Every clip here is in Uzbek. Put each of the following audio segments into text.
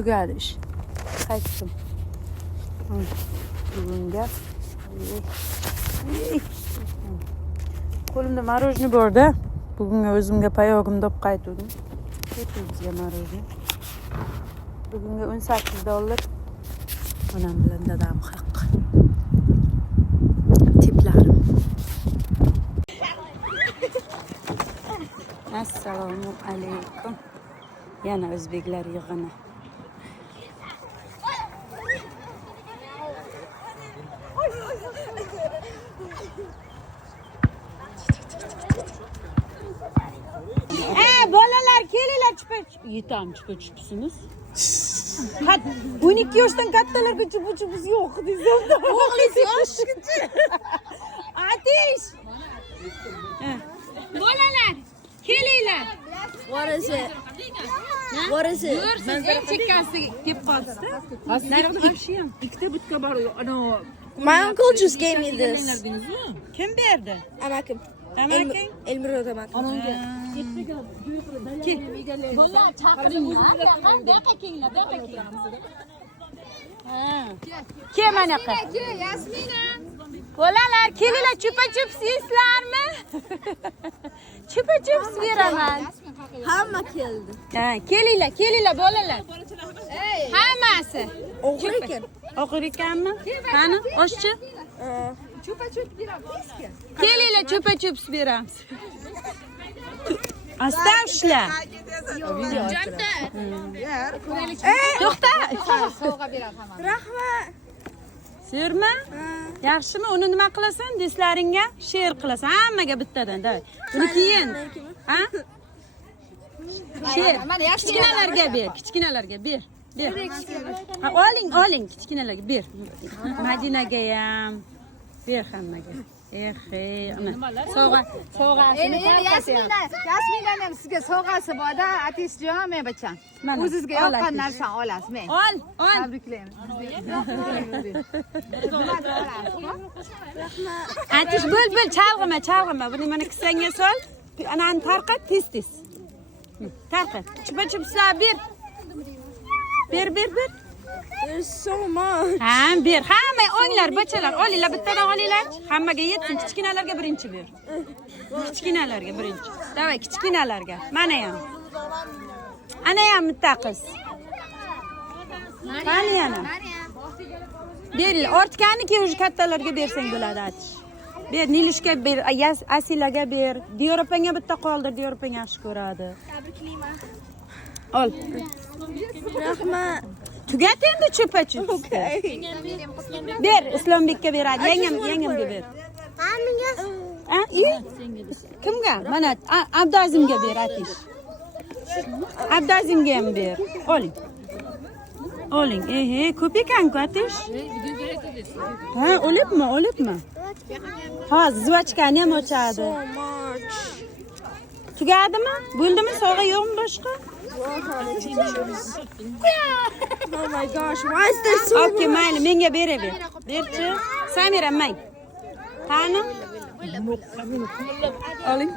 tugadi ish. Qaytdim. Bugunga qo'limda marojniy bor-da. Bugunga o'zimga payogimni olib qaytdim. Ketdimizga marojniy. Bugunga $18. Onam bilan dadam haq. Tiplarim. Assalomu alaykum. Yana o'zbeklar yig'ini. Bolalar kelinglar yetam chiqibsiniz. 12 yoshdan kattalarga chup-chupimiz yo'q desam-da. O'g'lingiz yoshgacha. Atish. Bolalar kelinglar. What is it? What is it? Sen chekkasi kep qoldi-da. Narigi baxshi ham. Ikkita butka bor. Ana My uncle just gave me this. Kim berdi? Amakim. Amaking? Elmiro amakim. Onamga. Bolalar chaqiring. Buyoqqa kelinglar, buyoqqa kelinglar. Kim anaqa? Yasmina. Bolalar kelinglar, chupa-chups yeysizlarmi? Chupa-chups beraman. Hamma keldi. Ha, kelinglar bolalar. Hammasi. Og'ir ekan. Og'ir ekanmi? Qani, oshchi? Chupa-chup beramiz. Kelinglar, chupa-chups beramiz. Asta ushla. To'xta. Sovg'a beramiz hamma. Rahmat. Sirma? Yaxshimi? Uni nima qilasan? Do'stlaringga she'r qilasan. Hammaga bittadan, davay. Buni keyin. Ha? She'r. Kichkinalarga ber, kichkinalarga ber. Ber. Ha, oling, kichkinalarga ber. Madinaga ham ber hammaga. Ana sovg'asini Yasmina ham sizga sovg'asi bor-da, Atishjon, men bacham. O'zingizga yoqqan narsani olasiz, men. Ol. Tabriklayman. Atish bo'l, chalg'ima. Buni mana kissangga sol. Anani tarqat tez. Tarqat. Chupa-chupslar ber. Ber. There's so much. Ha, ber. Hamma o'nglar, bachalar, olinglar, bittadan olinglar. Hammaga yetsin. Kichkinalarga birinchi ber. Kichkinalarga birinchi. Davay, kichkinalarga. Mana ham. Ana ham bitta qiz. Qani yana? Ber, ortganiki o'sha kattalarga bersang bo'ladi, Atish. Ber, Nilushga ber, Asilaga ber. Diyor opangga bitta qoldir, Diyor opang yaxshi ko'radi. Tabriklayman. Ol. Rahmat. Tugat endi chupa-chups. Okay. Ber, Islombekka beradi. Yangamga ber. Ha? Kimga? Mana Abdazimga ber, Atish. Abdazimga ham ber. Oling. Ko'p ekan-ku, Atish. Ha, o'libmi? Ha, zvachkani ham ochadi. So much. Tugadimi? Bo'ldimi? Sovg'a yo'qmi boshqa? Oh my gosh, why is there so Okay, mayli, menga beraver. Berchi. Samira, mang. Qani? Oling.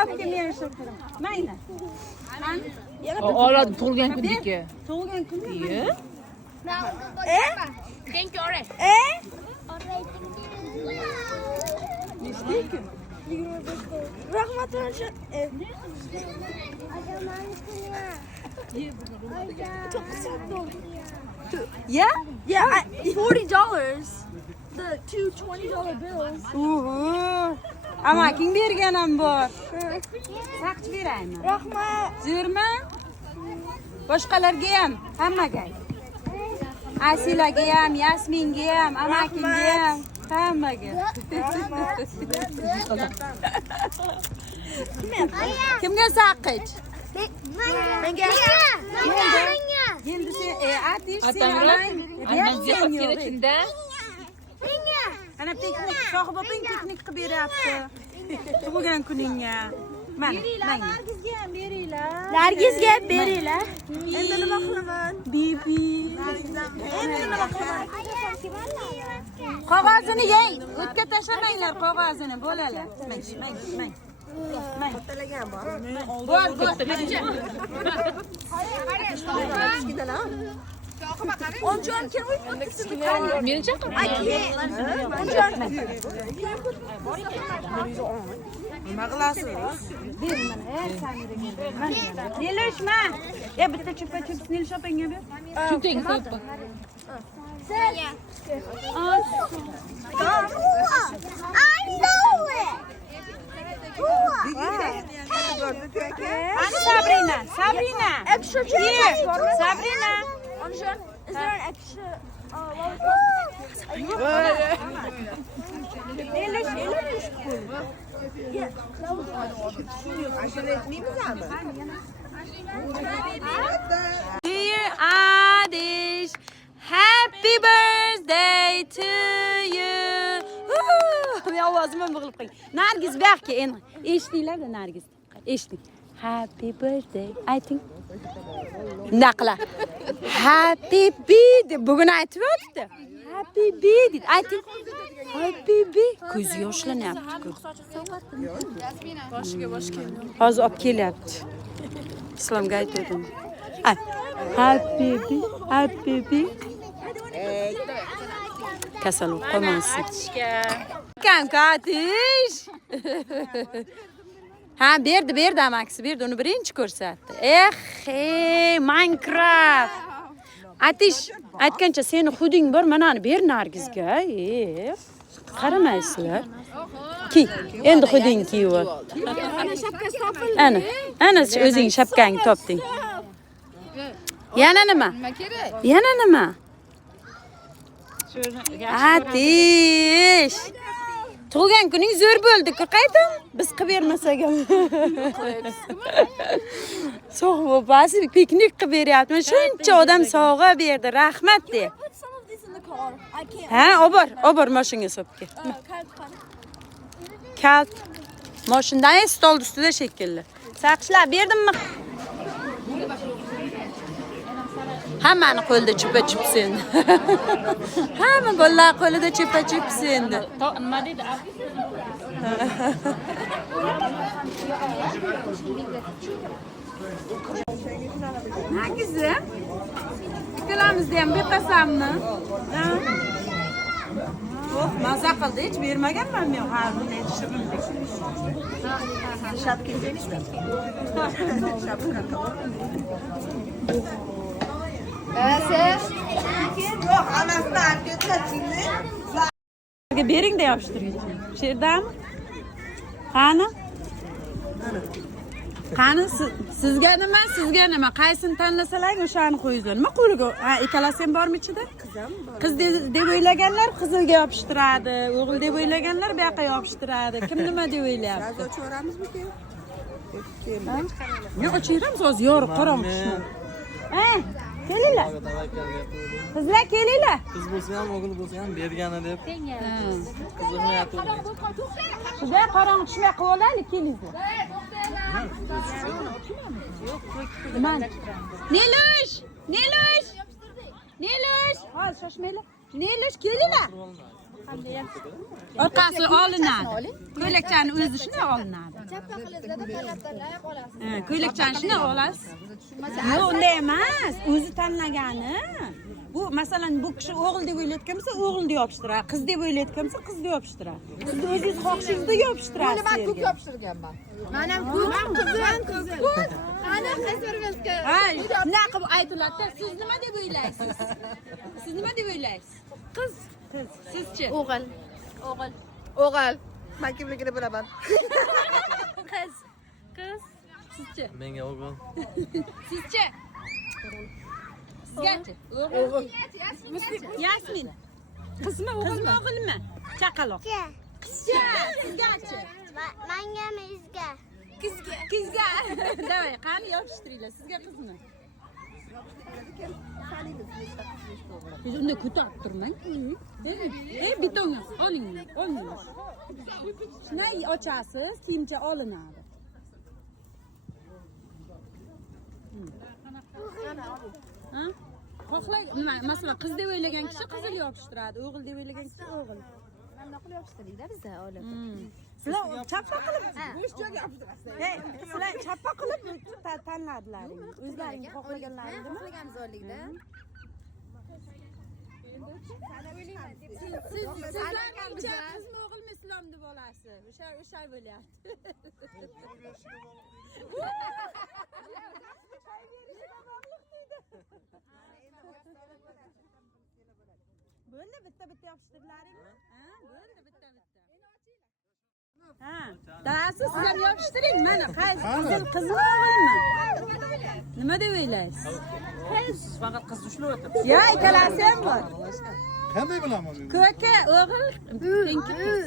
Obke men shakram. Mayli. Qani? Oladi tug'ilgan kundiki. Tug'ilgan kuni? Thank you, alright. Rahmat olsun. Çok güzel oldu. Yeah? Yeah, $40. The two $20 bills. Amaking bergan ham bor. Saqch beraymi? Rahmat. Zo'rmi? Boshqalarga ham, hammaga. Asilaga ham, Yasminga ham, amakingga ham, hammaga. Kimga saqich? Menga. Endi sen Atish sen Anamga ana piknik, Shohib opang piknik qilib beryapti. Tug'ilgan kuningga. Mana, Nargizga ham beringlar. Endi nima qilaman? Bibi. Endi nima qilaman? Qog'ozini yeng. O'tga tashlamanglar qog'ozini, bolalar. Mang. John, can we put this in the car? Meni chaqir. I can't. John. Nilush ma. Ya bitta chupa chups Nilush opangga ber. Chupding so'ppa. Ani Sabrina, Sabrina. Extra Here, Sabrina. John, is there an extra? Dear Adish, happy birthday to you. Ya ovozimni bog'lab qo'ying. Nargiz buyoqqa endi. Eshitdinglar-da Nargiz. Eshiting. Happy birthday. Ayting. Naqla. Happy birthday. Bugun aytib o'tdi. Happy birthday. Ayting. Happy birthday. Ko'zi yoshlanyapti-ku. Hozir olib kelyapti. Islomga aytdim. Happy birthday. Happy birthday. Kasal qolmasin. Kankatish. Ha, berdi amaksi, berdi. Uni birinchi ko'rsatdi. Minecraft. Atish, aytgancha seni xuding bor, mana uni ber Nargizga. Qaramaysizlar. Ki, endi xuding kiyibdi. Ana o'zing shapkangni topding. Yana nima? Yana nima? Atish. Tug'ilgan kuning zo'r bo'ldi-ku, qaytim? Biz qilib bermasak ham. Sog'ib basi piknik qilib beryapman. Shuncha odam sovg'a berdi. Rahmat de. Put some of this in the car. I can't. Ha, obor mashinaga solib Kalt. Mashindan stol ustida shekilli. Saqishlar berdimmi? Hammani qo'lida chupa-chups endi. Hamma bolalar qo'lida chupa-chups endi. Nima dedi? Nagizim? Ko'lamizda ham betasammi? Oh, maza qildi, hech bermaganman men. Ha, bunday tushirdim. Bering de yopishtirgich. Shu yerdami? Qani? Qani sizga nima? Qaysini tanlasalar o'shani qo'yinglar. Nima qo'liga? Ha, ikkalasi ham bormi ichida? Qiz deb o'ylaganlar qizilga yopishtiradi, o'g'il deb o'ylaganlar bu yoqqa yopishtiradi. Kim nima deb o'ylayapti? Gaz o'chiramizmi-ki? Ne o'chiramiz hozir yorug' qorong'i. Kelinglar. Qizlar kelinglar. Qiz bo'lsa ham, o'g'il bo'lsa ham bergani deb. Qizimni aytdim. Sizga qorong'i tushmay qilib olaylik, kelinglar. Nilush! Hol shoshmanglar. Nilush kelinglar. Orqasi olinadi. Ko'ylakchani o'zi shunday olinadi. Ko'ylakchani shunday olasiz. Yo'q, unday emas. O'zi tanlagani. Bu masalan bu kishi o'g'il deb o'ylayotgan bo'lsa, o'g'il deb yopishtiradi. Qiz deb o'ylayotgan bo'lsa, qiz deb yopishtiradi. Siz o'zingiz xohishingizda yopishtirasiz. Men ko'k yopishtirganman. Men ham ko'k. Ana qizlarga. Ha, nima qilib aytiladi? Siz nima deb o'ylaysiz? Siz nima deb o'ylaysiz? Qiz. Sizchi? O'g'il. Men kimligini bilaman. Qiz. Sizchi? Menga o'g'il. Sizchi? Sizgachi? O'g'il. Yasmin. Qizmi, o'g'ilmi? Chaqaloq. Qizcha. Sizgachi? Menga mizga. Qizga. Davay, qani yopishtiringlar. Sizga qizmi? Siz unda ko'tarib turmang. Bitonga olinglar. Shunday ochasiz, kiyimcha olinadi. Ha? Xohlang, nima, masalan, qiz deb o'ylagan kishi qizil yopishtiradi, o'g'il deb o'ylagan kishi o'g'il. Qanday qilib yopishtiringlar bizda olib. Sizlar chappa qilib. Hey, sizlar chappa qilib tanladilaring. O'zlaring xohlaganlaringni. Xohlagan zo'rlikda. Sizlarning qizmi o'g'ilmi islom deb olasiz. O'sha bo'lyapti. Bo'ldi bitta yopishtirlaringmi? Ha, bo'ldi bitta. Ha, dasi siz ham yopishtiring. Mana qaysi qizmi o'g'ilmi? Nima deb o'ylaysiz? Faqat qiz ushlab o'tiribdi. Yo, ikkalasi ham bor. Qanday bilaman men? Ko'ka, o'g'il, tenki qiz.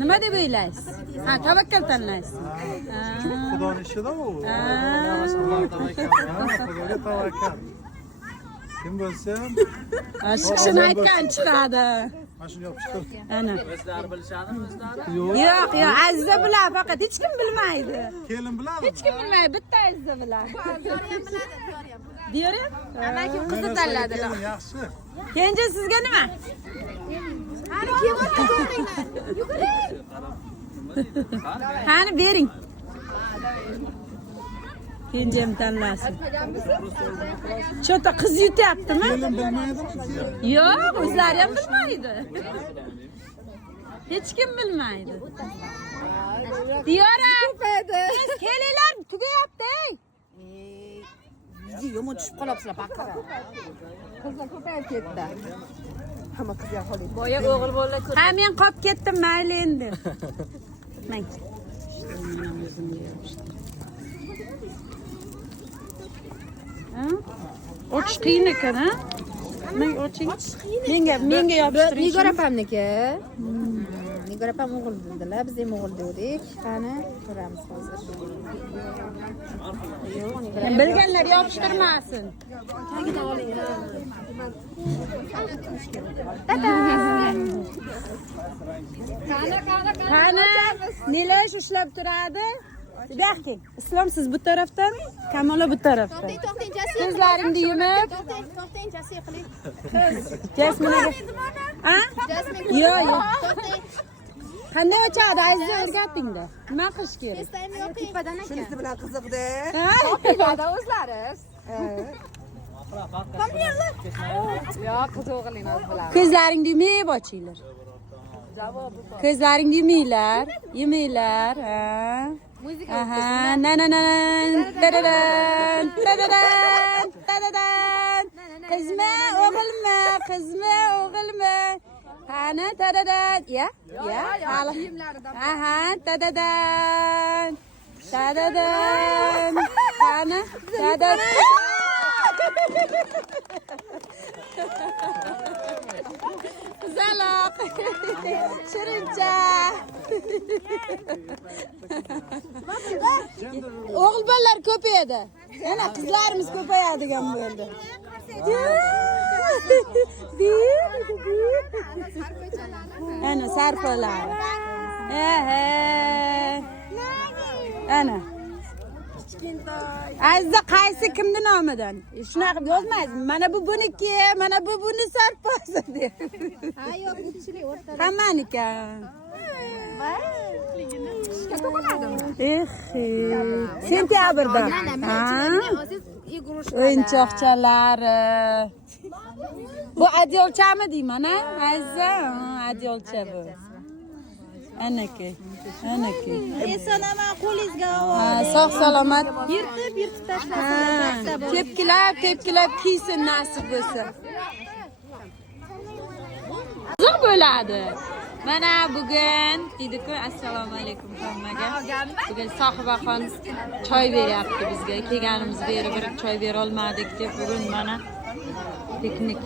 Nima deb o'ylaysiz? Ha, tavakkal tanlaysiz. Xudoning ishida u. Xudoga tavakkal. Kim bo'lsa ham Shu kishini aytgan chiqadi. mana shuni yopishtir. Ana. O'zlari bilishadimi o'zlari? Yo'q, Aziza bilan faqat hech kim bilmaydi. Kelin biladimi? Hech kim bilmaydi, bitta Aziza bilan. Zo'riyam biladi, zo'riyam. Diyorum. Ana kim qizni tanladilar. Kelin yaxshi. Kenja sizga nima? Ana kim o'tdi zo'rliklar. Yuguring. Qani bering. Kenjam tanlasin. Chota qiz yutyaptimi? Kelin bilmaydimi? Yo'q, o'zlari ham bilmaydi. Hech kim bilmaydi. Diyora. Kelinglar, tugayapti. Yomon tushib qolyapsizlar baqira. Qizlar ko'payib ketdi. Hamma qizga qolib. Boya o'g'il bola ko'p. Ha, men qolib ketdim, mayli endi. Mang. Ha? Ochish qiyin ekan, ha? Men oching. Menga yopishtiring. Nigor opamniki. Nigor opam o'g'il dedilar, biz ham o'g'il dedik. Qani, ko'ramiz hozir. Bilganlar yopishtirmasin. Qani, Nilash ushlab turadi. Buyoqqa. Islom siz bu tarafdan, Kamola bu tarafdan. To'xting, jasi. Ko'zlaringni yumib, To'xting, jasi qiling. Jasminaga. Ha? Yo'q, yo'q. To'xting. Qanday ochadi? Aziza o'rgatingda. Nima qilish kerak? Testayni yo'qipadan aka. Shunisi bilan qiziqdi. Ha? Topinglarda o'zlari. Yo'q, qiz o'g'ilning o'zi biladi. Ko'zlaringni yumib ochinglar. Ko'zlaringni yuminglar, yuminglar, ha. Aha, na na na tadadan, tadadan, tadadan. Qizmi, o'g'ilmi? Qizmi, o'g'ilmi? Qani tadadan, ya? Hali. Aha, tadadan. Tadadan. Qani? Tadadan. Qizaloq. Shirincha. O'g'il bolalar ko'payadi. Yana qizlarimiz ko'payadigan bo'ldi. Ana sarpolar. Ana. Aziza qaysi kimni nomidan? Shunaqa yozmaysizmi? Mana bu buniki, mana bu buni sarposi deb. Ha, yo'q, ko'pchilik o'rtada. Hammaniki. Sentyabrda. O'yinchoqchalari. Bu adyolchami deyman, ha? Aziza, adyolcha bu. Anaki. Esonaman qo'lingizga Sog' salomat. yirtib tashlasa. Tepkilab kiysin nasib bo'lsa. Qiziq bo'ladi. Mana bugun deydi-ku, assalomu alaykum hammaga. Bugun Sohibaxon choy beryapti bizga. Kelganimiz beri bir choy bera olmadik deb bugun mana piknik.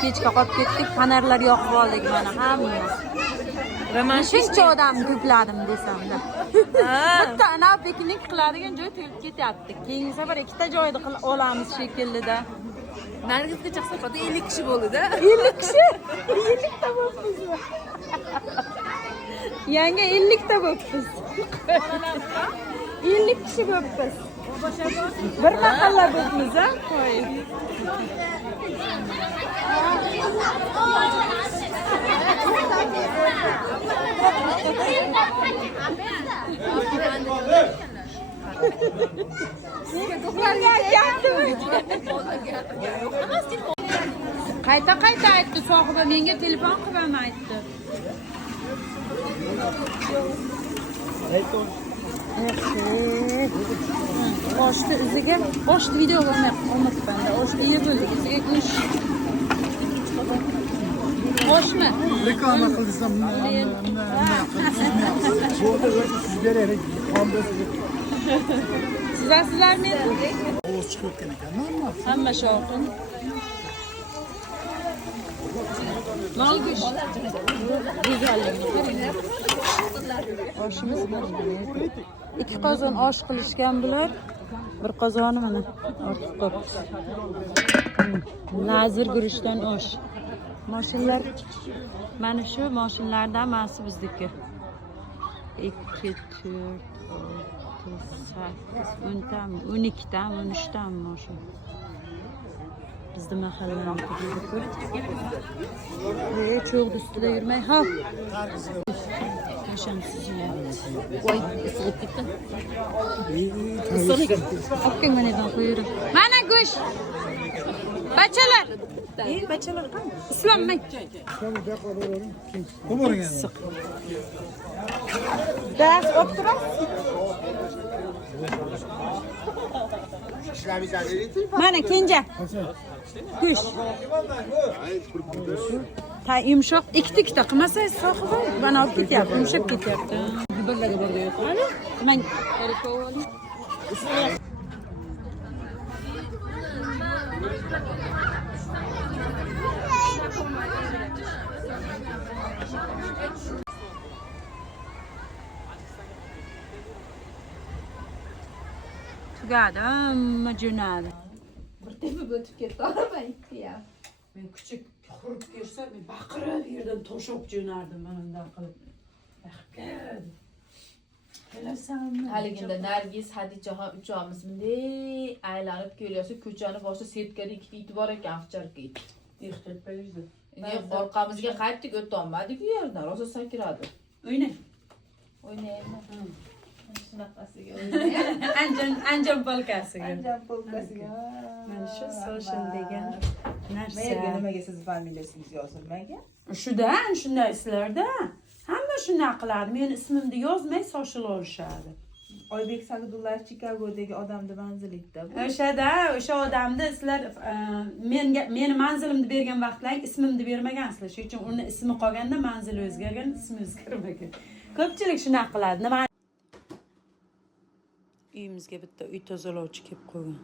Kechga qolib ketdik, panarlar yoqib oldik mana hamma. Va men shuncha odam to'pladim desam-da. Bitta ana piknik qiladigan joy to'lib ketyapti. Keyingi safar ikkita joyda olamiz shekilli-da. Nargizga chiqsa faqat 50 kishi bo'ldi-da. 50 kishi. 50 ta bo'libmiz. Yangi 50 ta bo'libmiz. 50 kishi bo'libmiz. Bir mahalla bo'libmiz a? Qo'y. Qayta aytdi sohiba menga telefon qilib ham aytdi. Oshni iziga, oshni video olmoqman. Oshni yeb bo'ldik, iziga go'sht. Oshmi? Reklama qilsam, siz bererek Sizlarmi? ovoz chiqib o'tgan ekan. Normal. Hamma shovqin. Nol go'sht. Go'zallik. Oshimiz mana. 2 qozon osh qilishgan bular. Bir qozoni mana ortiq qopti. Nazir guruchdan osh. Mashinlar mana shu mashinlardan masi bizniki. 2 4 8 10 tam 12 tam 13 tam mashin. Bizde mahallenin çok üstüde yürümey. Ha. Yaşamsız ya. Oy, ısırıp gitti. Hakkın neden koyuyorum. Bana kuş. Bacalar. İyi bacalar. Islanmayın. Bu mu yani? Ders oturan. Mana kenja. Kuş. Ta yumshoq ikkita qilmasa sohiba bana olib ketyapti, yumshab ketyapti. Birlarga bordi yo'q. Mana tugadi, hamma jo'nadi. Bir tepib o'tib ketdi, araba ikki ya. Men kuchuk qurib kelsa, men baqirib yerdan toshib jo'nardim mana bunday qilib. Baqirib. Kelasanmi? Haligida Nargiz, Hadichaxon uchamiz bunday aylanib kelyapti. Ko'chani boshida setkada ikkita it bor ekan, ovcharka it. Ehtiyot bo'ldi. Orqamizga qaytdik, o'ta olmadik u yerdan, rosa sakradi. O'yna. O'ynaymi? Shunaqasiga Anjom polkasiga. Anjom polkasiga. Mana shu social degan narsa. Mayerga nimaga siz familiyasingiz yozilmagan? Shudan, shunday islarda hamma shunday qiladi. Men ismimni yozmay social olishadi. Oybek Sagdullayev Chikagodagi odamni manzilida. O'sha odamni sizlar meni manzilimni bergan vaqtlar ismimni bermagansizlar. Shuning uchun uni ismi qolganda manzili o'zgargan, ismi o'zgarmagan. Ko'pchilik shunday qiladi. Nima uyimizga bitta uy tozalovchi kelib qo'ygan.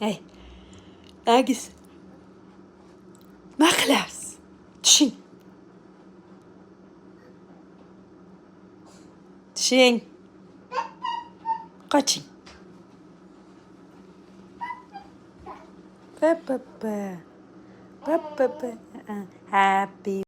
Hey, Nargiz. Nima qilarsiz? Tushing. Tushing. Qoching. Happy